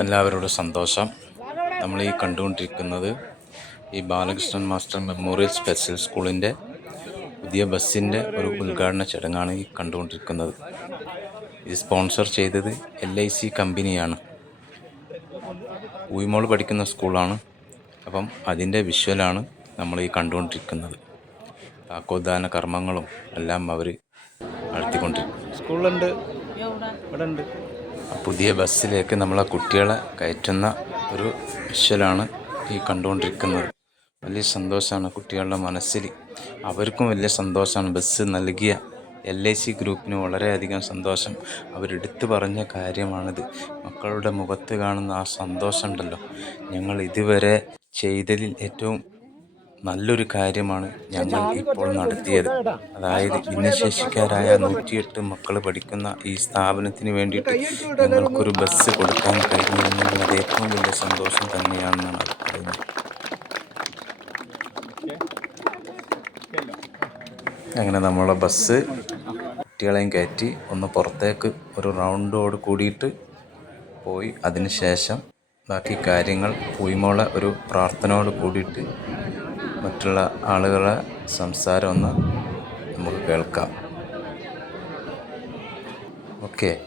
എല്ലാവരോടും സന്തോഷം. നമ്മൾ ഈ കണ്ടുകൊണ്ടിരിക്കുന്നത് ഈ ബാലകൃഷ്ണൻ മാസ്റ്റർ മെമ്മോറിയൽ സ്പെഷ്യൽ സ്കൂളിന്റെ പുതിയ ബസ്സിന്റെ ഒരു ഉദ്ഘാടന ചടങ്ങാണ് ഈ കണ്ടുകൊണ്ടിരിക്കുന്നത്. ഇത് സ്പോൺസർ ചെയ്തത് എൽ ഐ സി കമ്പനിയാണ്. ഉയ്മോൾ പഠിക്കുന്ന സ്കൂളാണ്. അപ്പം അതിന്റെ വിഷ്വലാണ് നമ്മൾ ഈ കണ്ടുകൊണ്ടിരിക്കുന്നത്. താക്കോദ്ദാന കർമ്മങ്ങളും എല്ലാം അവർ നടത്തിക്കൊണ്ടിരിക്കും സ്കൂളുണ്ട്. ഇവിടെ ഉണ്ട് പുതിയ ബസ്സിലേക്ക് നമ്മളെ കുട്ടികളെ കയറ്റുന്ന ഒരു വിഷ്വലാണ് ഈ കണ്ടുകൊണ്ടിരിക്കുന്നത്. വലിയ സന്തോഷമാണ് കുട്ടികളുടെ മനസ്സിൽ. അവർക്കും വലിയ സന്തോഷമാണ്. ബസ് നൽകിയ എൽ ഐ സി ഗ്രൂപ്പിന് വളരെയധികം സന്തോഷം. അവരെടുത്തു പറഞ്ഞ കാര്യമാണിത്. മക്കളുടെ മുഖത്ത് കാണുന്ന ആ സന്തോഷമുണ്ടല്ലോ. ഞങ്ങൾ ഇതുവരെ ചെയ്തതിൽ ഏറ്റവും നല്ലൊരു കാര്യമാണ് ഞങ്ങൾ ഇപ്പോൾ നടത്തിയത്. അതായത് ഭിന്നശേഷിക്കാരായ നൂറ്റിയെട്ട് മക്കൾ പഠിക്കുന്ന ഈ സ്ഥാപനത്തിന് വേണ്ടിയിട്ട് ഞങ്ങൾക്കൊരു ബസ് കൊടുക്കാൻ കഴിഞ്ഞു എന്നുള്ളത് ഏറ്റവും വലിയ സന്തോഷം തന്നെയാണെന്നാണ് അത് പറയുന്നത് അങ്ങനെ നമ്മളെ ബസ് കുട്ടികളെയും കയറ്റി ഒന്ന് പുറത്തേക്ക് ഒരു റൗണ്ടോട് കൂടിയിട്ട് പോയി. അതിനുശേഷം ബാക്കി കാര്യങ്ങൾ ഉയ്മോളെ ഒരു പ്രാർത്ഥനയോട് കൂടിയിട്ട് മറ്റുള്ള ആളുകളെ സംസാരം ഒന്ന് നമുക്ക് കേൾക്കാം. ഓക്കെ.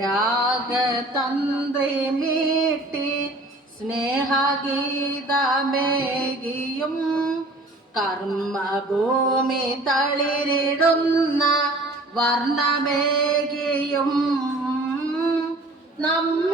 രാഗതന്ത്രി മീട്ടി സ്നേഹഗീതമേകിയും കർമ്മഭൂമി തളിരിടുന്ന വർണമേകിയും. നമ്മിൽ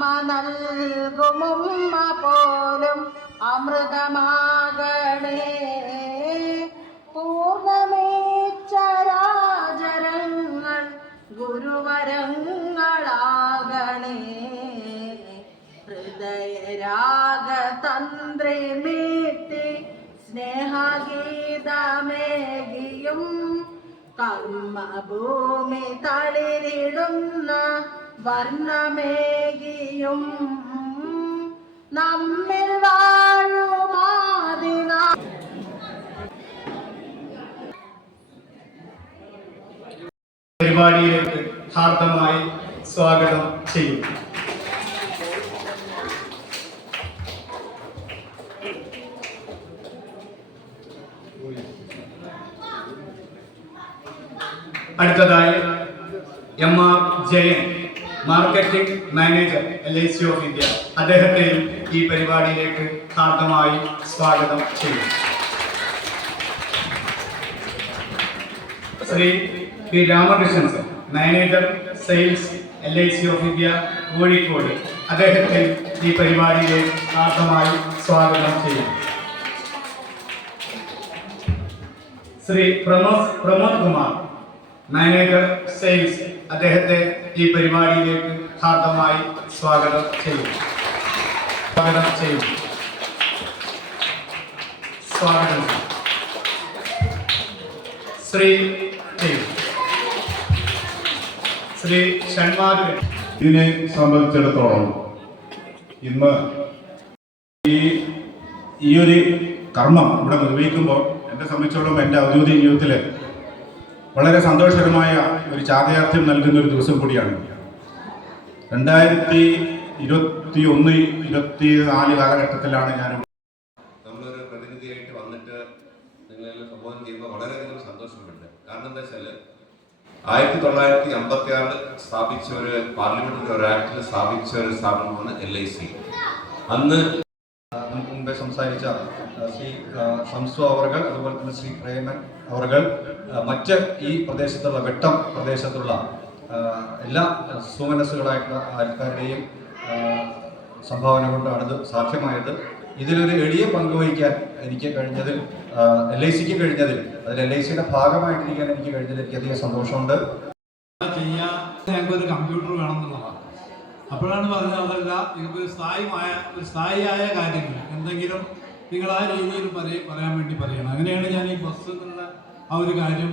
അമ്മ നൽകുമുമ്മ പോലും അമൃതമാകണേ. പൂർണമേച്ചരാചരങ്ങൾ ഗുരുവരങ്ങളാകണേ. ഹൃദയരാഗതന്ത്രി മീട്ടി സ്നേഹഗീതമേകിയും കർമ്മഭൂമി തളിരിടുന്ന വർണമേകിയും നമ്മിൽ വാഴുമാതിന പരിപാടിയിലേക്ക് ഹാർദമായി സ്വാഗതം ചെയ്യും. അടുത്തതായി M R Jayan. Marketing manager L I C of India അദ്ദേഹത്തെയും ഈ പരിപാടിയിലേക്ക് ഹാർദമായി സ്വാഗതം ചെയ്യും Shri P Ramakrishnan sir manager sales L I C of India Kozhikode അദ്ദേഹത്തെ ഈ പരിപാടിയിലേക്ക് ആർദ്രമായി സ്വാഗതം ചെയ്യും ശ്രീ പ്രമോദ് പ്രമോദ് കുമാർ മാനേജർ സെയിൽസ് അദ്ദേഹത്തെ ഈ പരിപാടിയിലേക്ക് ഹാർദമായി സ്വാഗതം ചെയ്യും സ്വാഗതം ചെയ്യും സ്വാഗതം. ശ്രീ. ശ്രീ ഷൺമാധുരൻ ഇതിനെ സംബന്ധിച്ചിടത്തോളം ഇന്ന് ഈ ഈ ഒരു കർമ്മം ഇവിടെ നിർവഹിക്കുമ്പോൾ എന്നെ സംബന്ധിച്ചിടത്തോളം എന്റെ ഔദ്യോഗിക ജീവിതത്തിൽ വളരെ സന്തോഷകരമായ ഒരു ചാതയാർത്ഥ്യം നൽകുന്ന ഒരു ദിവസം കൂടിയാണ്. രണ്ടായിരത്തി ഇരുപത്തി ഒന്ന് ഇരുപത്തി നാല് കാലഘട്ടത്തിലാണ് ഞാൻ നമ്മളൊരു പ്രതിനിധിയായിട്ട് വന്നിട്ട് നിങ്ങളെല്ലാം സംബോധന ചെയ്യുമ്പോൾ വളരെയധികം സന്തോഷമുണ്ട്. കാരണം എന്താ വെച്ചാൽ ആയിരത്തി തൊള്ളായിരത്തി അമ്പത്തി ആറിൽ സ്ഥാപിച്ച ഒരു പാർലമെന്റിന്റെ ഒരു ആക്ടിൽ സ്ഥാപിച്ച ഒരു സ്ഥാപനമാണ് എൽ ഐ സി. അന്ന് നമുക്ക് മുമ്പേ സംസാരിച്ച ശ്രീ സംസു അവർകൾ അതുപോലെ തന്നെ ശ്രീ പ്രേമൻ അവർകൾ മറ്റ് ഈ പ്രദേശത്തുള്ള വെട്ടം പ്രദേശത്തുള്ള എല്ലാ സുമനസ്സുകളായിട്ടുള്ള ആൾക്കാരുടെയും സംഭാവന കൊണ്ടാണ് ഇത് സാധ്യമായത്. ഇതിലൊരു എളിയ പങ്ക് വഹിക്കാൻ എനിക്ക് കഴിഞ്ഞതിൽ എൽ ഐ സിക്ക് കഴിഞ്ഞതിൽ അതിൽ എൽ ഐ സിയുടെ ഭാഗമായിട്ടിരിക്കാൻ എനിക്ക് കഴിഞ്ഞതിൽ എനിക്ക് അധികം സന്തോഷമുണ്ട്. ചെയ്യാൻ ഒരു കമ്പ്യൂട്ടർ വേണം എന്നുള്ളതാണ്. അപ്പോഴാണ് പറഞ്ഞത് അതല്ല നിങ്ങൾക്ക് ഒരു സ്ഥായിമായ ഒരു സ്ഥായിയായ കാര്യങ്ങൾ. എന്തെങ്കിലും നിങ്ങൾ ആ രീതിയിൽ പറയ പറയാൻ വേണ്ടി പറയണം. അങ്ങനെയാണ് ഞാൻ ഈ ബസ് ആ ഒരു കാര്യം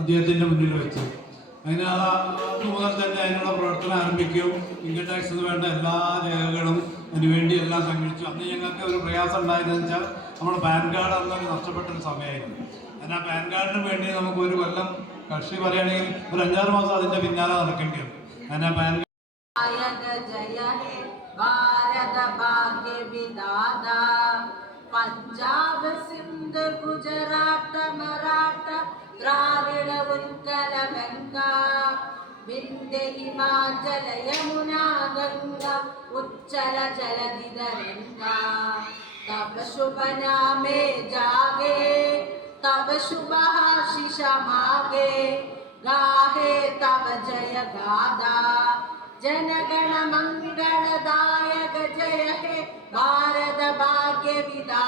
അദ്ദേഹത്തിന്റെ മുന്നിൽ വെച്ചത്. അങ്ങനെ അത് മുതൽ തന്നെ അതിനുള്ള പ്രവർത്തനം ആരംഭിക്കും ഇൻകം ടാക്സിന് വേണ്ട എല്ലാ രേഖകളും അതിനുവേണ്ടി എല്ലാം സംഘടിച്ചു. അന്ന് ഞങ്ങൾക്ക് ഒരു പ്രയാസം ഉണ്ടായതെന്ന് വെച്ചാൽ നമ്മുടെ പാൻ കാർഡ് അന്ന് നഷ്ടപ്പെട്ടൊരു സമയമായിരുന്നു. അതിന് ആ പാൻ കാർഡിന് വേണ്ടി നമുക്ക് ഒരു കൊല്ലം കക്ഷി പറയുകയാണെങ്കിൽ ഒരു അഞ്ചാറ് മാസം അതിന്റെ പിന്നാലെ നടക്കേണ്ടി വരും അതിന് ആ പാൻ ഭാരത ഭാഗ്യ വിദാത गुजरात मराठा गंगा हिमाचल यमुना गंगा उच्चल तब शुभ नामे जागे तब शुभ आशीष मागे गाहे तब जय गादा जनगण मंगलदायक जय हे भारत भाग्य विदा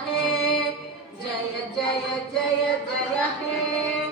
हे जय जय जय जय हे